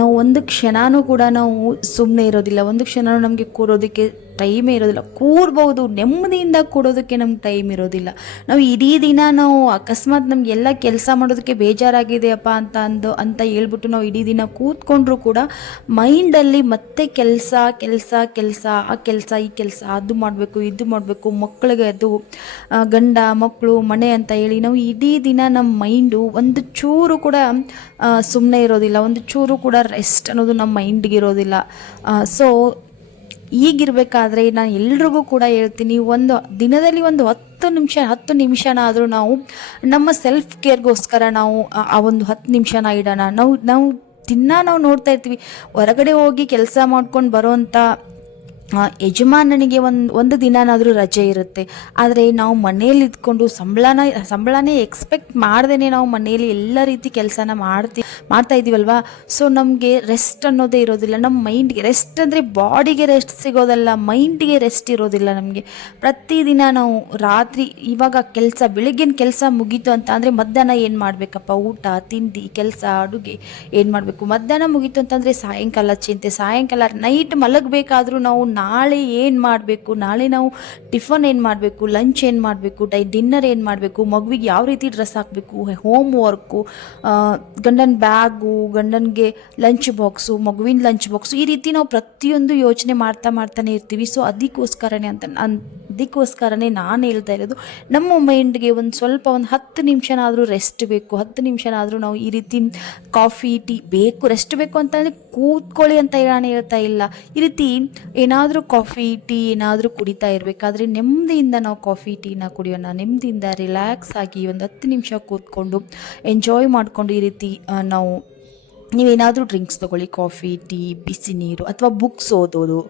ನಾವು ಒಂದು ಕ್ಷಣನೂ ಕೂಡ ನಾವು ಸುಮ್ಮನೆ ಇರೋದಿಲ್ಲ. ಒಂದು ಕ್ಷಣನೂ ನಮಗೆ ಕೂರೋದಕ್ಕೆ ಟೈಮೇ ಇರೋದಿಲ್ಲ. ಕೂರ್ಬೋದು, ನೆಮ್ಮದಿಯಿಂದ ಕೂಡೋದಕ್ಕೆ ನಮ್ಗೆ ಟೈಮ್ ಇರೋದಿಲ್ಲ. ನಾವು ಇಡೀ ದಿನ ನಾವು ಅಕಸ್ಮಾತ್ ನಮ್ಗೆ ಎಲ್ಲ ಕೆಲಸ ಮಾಡೋದಕ್ಕೆ ಬೇಜಾರಾಗಿದೆಯಪ್ಪ ಅಂತ ಅಂದು, ಅಂತ ಹೇಳ್ಬಿಟ್ಟು ನಾವು ಇಡೀ ದಿನ ಕೂತ್ಕೊಂಡ್ರೂ ಕೂಡ ಮೈಂಡಲ್ಲಿ ಮತ್ತೆ ಕೆಲಸ ಕೆಲಸ ಕೆಲಸ, ಆ ಕೆಲಸ, ಈ ಕೆಲಸ, ಅದು ಮಾಡಬೇಕು, ಇದು ಮಾಡಬೇಕು ಮಕ್ಕಳಿಗೆ ಅದು ಗಂಡ ಮಕ್ಕಳು ಮನೆ ಅಂತ ಹೇಳಿ ನಾವು ಇಡೀ ದಿನ ನಮ್ಮ ಮೈಂಡು ಒಂದು ಚೂರು ಕೂಡ ಸುಮ್ಮನೆ ಇರೋದಿಲ್ಲ. ಒಂದು ಚೂರು ಕೂಡ ರೆಸ್ಟ್ ಅನ್ನೋದು ನಮ್ಮ ಮೈಂಡ್ಗೆ ಇರೋದಿಲ್ಲ. ಸೊ ಈಗಿರಬೇಕಾದ್ರೆ ನಾನು ಎಲ್ರಿಗೂ ಕೂಡ ಹೇಳ್ತೀನಿ ಒಂದು ದಿನದಲ್ಲಿ ಒಂದು ಹತ್ತು ನಿಮಿಷ ಹತ್ತು ನಿಮಿಷನಾದರೂ ನಾವು ನಮ್ಮ ಸೆಲ್ಫ್ ಕೇರ್ಗೋಸ್ಕರ ನಾವು ಆ- ಒಂದು ಹತ್ತು ನಿಮಿಷನ ಇಡೋಣ. ನಾವು ನಾವು ದಿನ ನಾವು ನೋಡ್ತಾ ಇರ್ತೀವಿ ಹೊರಗಡೆ ಹೋಗಿ ಕೆಲಸ ಮಾಡ್ಕೊಂಡು ಆ, ಯಜಮಾನನಿಗೆ ಒಂದು ಒಂದು ದಿನನಾದರೂ ರಜೆ ಇರುತ್ತೆ. ಆದರೆ ನಾವು ಮನೆಯಲ್ಲಿ ಇದ್ಕೊಂಡು ಸಂಬಳನ, ಸಂಬಳನೇ ಎಕ್ಸ್ಪೆಕ್ಟ್ ಮಾಡ್ದೇ ನಾವು ಮನೆಯಲ್ಲಿ ಎಲ್ಲ ರೀತಿ ಕೆಲಸನ ಮಾಡ್ತಿ, ಮಾಡ್ತಾ ಇದ್ದೀವಲ್ವಾ? ಸೊ ನಮಗೆ ರೆಸ್ಟ್ ಅನ್ನೋದೇ ಇರೋದಿಲ್ಲ. ನಮ್ಮ ಮೈಂಡ್ಗೆ ರೆಸ್ಟ್ ಅಂದರೆ ಬಾಡಿಗೆ ರೆಸ್ಟ್ ಸಿಗೋದಲ್ಲ. ಮೈಂಡ್ಗೆ ರೆಸ್ಟ್ ಇರೋದಿಲ್ಲ ನಮಗೆ. ಪ್ರತಿದಿನ ನಾವು ರಾತ್ರಿ, ಇವಾಗ ಕೆಲಸ, ಬೆಳಗ್ಗಿನ ಕೆಲಸ ಮುಗೀತು ಅಂತ ಅಂದರೆ ಮಧ್ಯಾಹ್ನ ಏನು ಮಾಡಬೇಕಪ್ಪ? ಊಟ, ತಿಂಡಿ, ಕೆಲಸ, ಅಡುಗೆ ಏನು ಮಾಡಬೇಕು? ಮಧ್ಯಾಹ್ನ ಮುಗೀತು ಅಂತಂದರೆ ಸಾಯಂಕಾಲ ಚಿಂತೆ. ಸಾಯಂಕಾಲ ನೈಟ್ ಮಲಗಬೇಕಾದ್ರೂ ನಾವು ನಾಳೆ ಏನು ಮಾಡಬೇಕು? ನಾಳೆ ನಾವು ಟಿಫನ್ ಏನು ಮಾಡಬೇಕು? ಲಂಚ್ ಏನು ಮಾಡಬೇಕು? ಡೈ ಡಿನ್ನರ್ ಏನು ಮಾಡಬೇಕು? ಮಗುವಿಗೆ ಯಾವ ರೀತಿ ಡ್ರೆಸ್ ಹಾಕಬೇಕು? ಹೋಮ್ ವರ್ಕು ಗಂಡನ ಬ್ಯಾಗು, ಗಂಡನಿಗೆ ಲಂಚ್ ಬಾಕ್ಸು, ಮಗುವಿನ ಲಂಚ್ ಬಾಕ್ಸು, ಈ ರೀತಿ ನಾವು ಪ್ರತಿಯೊಂದು ಯೋಚನೆ ಮಾಡ್ತಾ ಮಾಡ್ತಾನೆ ಇರ್ತೀವಿ. ಸೊ ಅದಕ್ಕೋಸ್ಕರನೇ ಅಂತ ಅದಕ್ಕೋಸ್ಕರನೇ ನಾನು ಹೇಳ್ತಾ ಇರೋದು, ನಮ್ಮ ಮೈಂಡ್ಗೆ ಒಂದು ಸ್ವಲ್ಪ ಒಂದು ಹತ್ತು ನಿಮಿಷನಾದರೂ ರೆಸ್ಟ್ ಬೇಕು. ಹತ್ತು ನಿಮಿಷನಾದರೂ ನಾವು ಈ ರೀತಿ ಕಾಫಿ, ಟೀ ಬೇಕು, ರೆಸ್ಟ್ ಬೇಕು ಅಂತಂದರೆ ಕೂತ್ಕೊಳ್ಳಿ ಅಂತ ನಾನು ಹೇಳ್ತಾ ಇಲ್ಲ. ಈ ರೀತಿ ಏನಾದರೂ ಕಾಫಿ ಟೀ ಏನಾದರೂ ಕುಡಿತಾ ಇರಬೇಕಾದ್ರೆ ನೆಮ್ಮದಿಯಿಂದ ನಾವು ಕಾಫಿ ಟೀನ ಕುಡಿಯೋಣ. ನೆಮ್ಮದಿಯಿಂದ ರಿಲ್ಯಾಕ್ಸ್ ಆಗಿ ಒಂದು ಹತ್ತು ನಿಮಿಷ ಕೂತ್ಕೊಂಡು ಎಂಜಾಯ್ ಮಾಡಿಕೊಂಡು ಈ ರೀತಿ ನಾವು ನೀವೇನಾದರೂ ಡ್ರಿಂಕ್ಸ್ ತೊಗೊಳ್ಳಿ. ಕಾಫಿ ಟೀ ಬಿಸಿ ನೀರು ಅಥವಾ ಬುಕ್ಸ್ ಓದೋದು.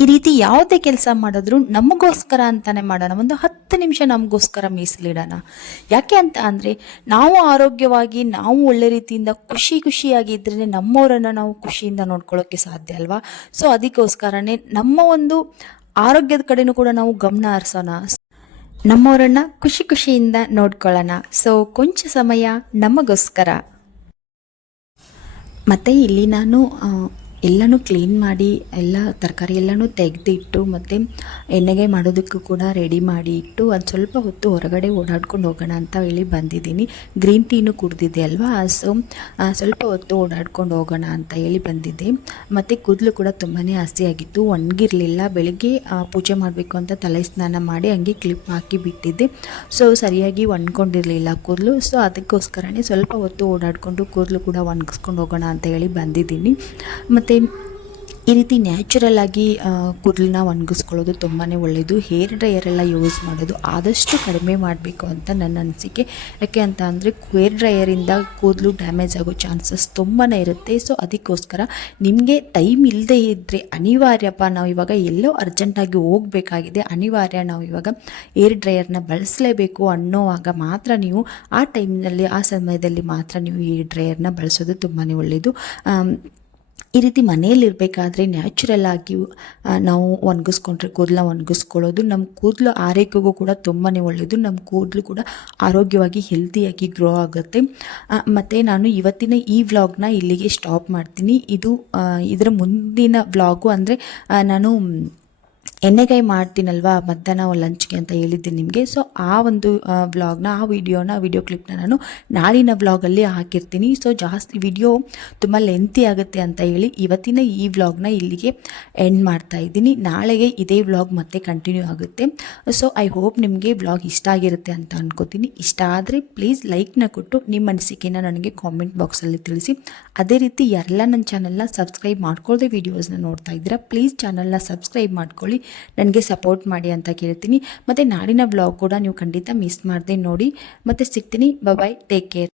ಈ ರೀತಿ ಯಾವುದೇ ಕೆಲಸ ಮಾಡಿದ್ರು ನಮಗೋಸ್ಕರ ಅಂತಾನೆ ಮಾಡೋಣ. ಒಂದು ಹತ್ತು ನಿಮಿಷ ನಮಗೋಸ್ಕರ ಮೀಸಲಿಡೋಣ. ಯಾಕೆ ಅಂತ ಅಂದರೆ, ನಾವು ಆರೋಗ್ಯವಾಗಿ, ನಾವು ಒಳ್ಳೆ ರೀತಿಯಿಂದ ಖುಷಿ ಖುಷಿಯಾಗಿ ಇದ್ರೇ ನಮ್ಮವರನ್ನು ನಾವು ಖುಷಿಯಿಂದ ನೋಡ್ಕೊಳ್ಳೋಕ್ಕೆ ಸಾಧ್ಯ ಅಲ್ವಾ? ಸೊ ಅದಕ್ಕೋಸ್ಕರನೇ ನಮ್ಮ ಒಂದು ಆರೋಗ್ಯದ ಕಡೆನೂ ಕೂಡ ನಾವು ಗಮನ ಹರಿಸೋಣ. ನಮ್ಮವರನ್ನು ಖುಷಿ ಖುಷಿಯಿಂದ ನೋಡ್ಕೊಳ್ಳೋಣ. ಸೊ ಕೊಂಚ ಸಮಯ ನಮಗೋಸ್ಕರ. ಮತ್ತು ಇಲ್ಲಿ ನಾನು ಎಲ್ಲನೂ ಕ್ಲೀನ್ ಮಾಡಿ, ಎಲ್ಲ ತರಕಾರಿ ಎಲ್ಲನೂ ತೆಗೆದಿಟ್ಟು ಮತ್ತು ಎಣ್ಣೆಗೆ ಮಾಡೋದಕ್ಕೂ ಕೂಡ ರೆಡಿ ಮಾಡಿ ಇಟ್ಟು ಒಂದು ಸ್ವಲ್ಪ ಹೊತ್ತು ಹೊರಗಡೆ ಓಡಾಡ್ಕೊಂಡು ಹೋಗೋಣ ಅಂತ ಹೇಳಿ ಬಂದಿದ್ದೀನಿ. ಗ್ರೀನ್ ಟೀನು ಕುಡ್ದಿದ್ದೆ ಅಲ್ವಾ? ಸೊ ಸ್ವಲ್ಪ ಹೊತ್ತು ಓಡಾಡ್ಕೊಂಡು ಹೋಗೋಣ ಅಂತ ಹೇಳಿ ಬಂದಿದ್ದೆ. ಮತ್ತು ಕೂದಲು ಕೂಡ ತುಂಬಾ ಹಸಿಯಾಗಿತ್ತು ಒಣಗಿರಲಿಲ್ಲ. ಬೆಳಗ್ಗೆ ಪೂಜೆ ಮಾಡಬೇಕು ಅಂತ ತಲೆ ಸ್ನಾನ ಮಾಡಿ ಹಂಗೆ ಕ್ಲಿಪ್ ಹಾಕಿ ಬಿಟ್ಟಿದ್ದೆ. ಸೊ ಸರಿಯಾಗಿ ಒಣ್ಕೊಂಡಿರಲಿಲ್ಲ ಕೂದಲು. ಸೊ ಅದಕ್ಕೋಸ್ಕರನೇ ಸ್ವಲ್ಪ ಹೊತ್ತು ಓಡಾಡಿಕೊಂಡು ಕೂದಲು ಕೂಡ ಒಣಗಿಸ್ಕೊಂಡು ಹೋಗೋಣ ಅಂತ ಹೇಳಿ ಬಂದಿದ್ದೀನಿ. ಮತ್ತು ಈ ರೀತಿ ನ್ಯಾಚುರಲ್ ಆಗಿ ಕೂದಲನ್ನ ಒಣಗಿಸ್ಕೊಳ್ಳೋದು ತುಂಬಾ ಒಳ್ಳೆಯದು ಹೇರ್ ಡ್ರೈಯರ್ ಎಲ್ಲ ಯೂಸ್ ಮಾಡೋದು ಆದಷ್ಟು ಕಡಿಮೆ ಮಾಡಬೇಕು ಅಂತ ನನ್ನ ಅನಿಸಿಕೆ. ಯಾಕೆ ಅಂತ ಅಂದರೆ ಹೇರ್ ಡ್ರೈಯರಿಂದ ಕೂದಲು ಡ್ಯಾಮೇಜ್ ಆಗೋ ಚಾನ್ಸಸ್ ತುಂಬಾ ಇರುತ್ತೆ. ಸೊ ಅದಕ್ಕೋಸ್ಕರ ನಿಮಗೆ ಟೈಮ್ ಇಲ್ಲದೆ ಇದ್ದರೆ ಅನಿವಾರ್ಯಪ್ಪ, ನಾವು ಇವಾಗ ಎಲ್ಲೋ ಅರ್ಜೆಂಟಾಗಿ ಹೋಗಬೇಕಾಗಿದೆ. ಅನಿವಾರ್ಯ ನಾವು ಇವಾಗ ಏರ್ ಡ್ರೈಯರ್ನ ಬಳಸಲೇಬೇಕು ಅನ್ನೋವಾಗ ಮಾತ್ರ ನೀವು ಆ ಟೈಮ್ನಲ್ಲಿ ಆ ಸಮಯದಲ್ಲಿ ಮಾತ್ರ ನೀವು ಏರ್ ಡ್ರೈಯರ್ನ ಬಳಸೋದು ತುಂಬಾ ಒಳ್ಳೆಯದು ಈ ರೀತಿ ಮನೆಯಲ್ಲಿರಬೇಕಾದ್ರೆ ನ್ಯಾಚುರಲ್ ಆಗಿ ನಾವು ಒಣಗಿಸ್ಕೊಂಡ್ರೆ ಕೂದಲ ಒಣಗಿಸ್ಕೊಳ್ಳೋದು ನಮ್ಮ ಕೂದಲು ಆರೈಕೆಗೂ ಕೂಡ ತುಂಬಾ ಒಳ್ಳೆಯದು ನಮ್ಮ ಕೂದಲು ಕೂಡ ಆರೋಗ್ಯವಾಗಿ ಹೆಲ್ತಿಯಾಗಿ ಗ್ರೋ ಆಗುತ್ತೆ. ಮತ್ತು ನಾನು ಇವತ್ತಿನ ಈ ವ್ಲಾಗ್ನ ಇಲ್ಲಿಗೆ ಸ್ಟಾಪ್ ಮಾಡ್ತೀನಿ. ಇದು ಇದರ ಮುಂದಿನ ವ್ಲಾಗು ಅಂದರೆ ನಾನು ಎಣ್ಣೆಗಾಯಿ ಮಾಡ್ತೀನಲ್ವಾ? ಮಧ್ಯಾಹ್ನ ಲಂಚ್ಗೆ ಅಂತ ಹೇಳಿದ್ದೀನಿ ನಿಮಗೆ. ಸೊ ಆ ಒಂದು ವ್ಲಾಗ್ನ ಆ ವಿಡಿಯೋನ ವಿಡಿಯೋ ಕ್ಲಿಪ್ನ ನಾನು ನಾಳಿನ ವ್ಲಾಗಲ್ಲಿ ಹಾಕಿರ್ತೀನಿ. ಸೊ ಜಾಸ್ತಿ ವಿಡಿಯೋ ತುಂಬ ಲೆಂತಿ ಆಗುತ್ತೆ ಅಂತ ಹೇಳಿ ಇವತ್ತಿನ ಈ ವ್ಲಾಗ್ನ ಇಲ್ಲಿಗೆ ಎಂಡ್ ಮಾಡ್ತಾ ಇದ್ದೀನಿ. ನಾಳೆಗೆ ಇದೇ ವ್ಲಾಗ್ ಮತ್ತೆ ಕಂಟಿನ್ಯೂ ಆಗುತ್ತೆ. ಸೊ ಐ ಹೋಪ್ ನಿಮಗೆ ವ್ಲಾಗ್ ಇಷ್ಟ ಆಗಿರುತ್ತೆ ಅಂತ ಅನ್ಕೋತೀನಿ. ಇಷ್ಟ ಆದರೆ ಪ್ಲೀಸ್ ಲೈಕ್ನ ಕೊಟ್ಟು ನಿಮ್ಮ ಅನಿಸಿಕೆನ ನನಗೆ ಕಾಮೆಂಟ್ ಬಾಕ್ಸಲ್ಲಿ ತಿಳಿಸಿ. ಅದೇ ರೀತಿ ಎಲ್ಲ ನನ್ನ ಚಾನಲ್ನ ಸಬ್ಸ್ಕ್ರೈಬ್ ಮಾಡ್ಕೊಳ್ಳದೆ ವೀಡಿಯೋಸ್ನ ನೋಡ್ತಾ ಇದ್ದೀರಾ ಪ್ಲೀಸ್ ಚಾನಲ್ನ ಸಬ್ಸ್ಕ್ರೈಬ್ ಮಾಡ್ಕೊಳ್ಳಿ. ನನಗೆ ಸಪೋರ್ಟ್ ಮಾಡಿ ಅಂತ ಕೇಳ್ತೀನಿ. ಮತ್ತು ನಾಡಿನ ಬ್ಲಾಗ್ ಕೂಡ ನೀವು ಖಂಡಿತ ಮಿಸ್ ಮಾಡದೆ ನೋಡಿ. ಮತ್ತು ಸಿಗ್ತೀನಿ. Bye take care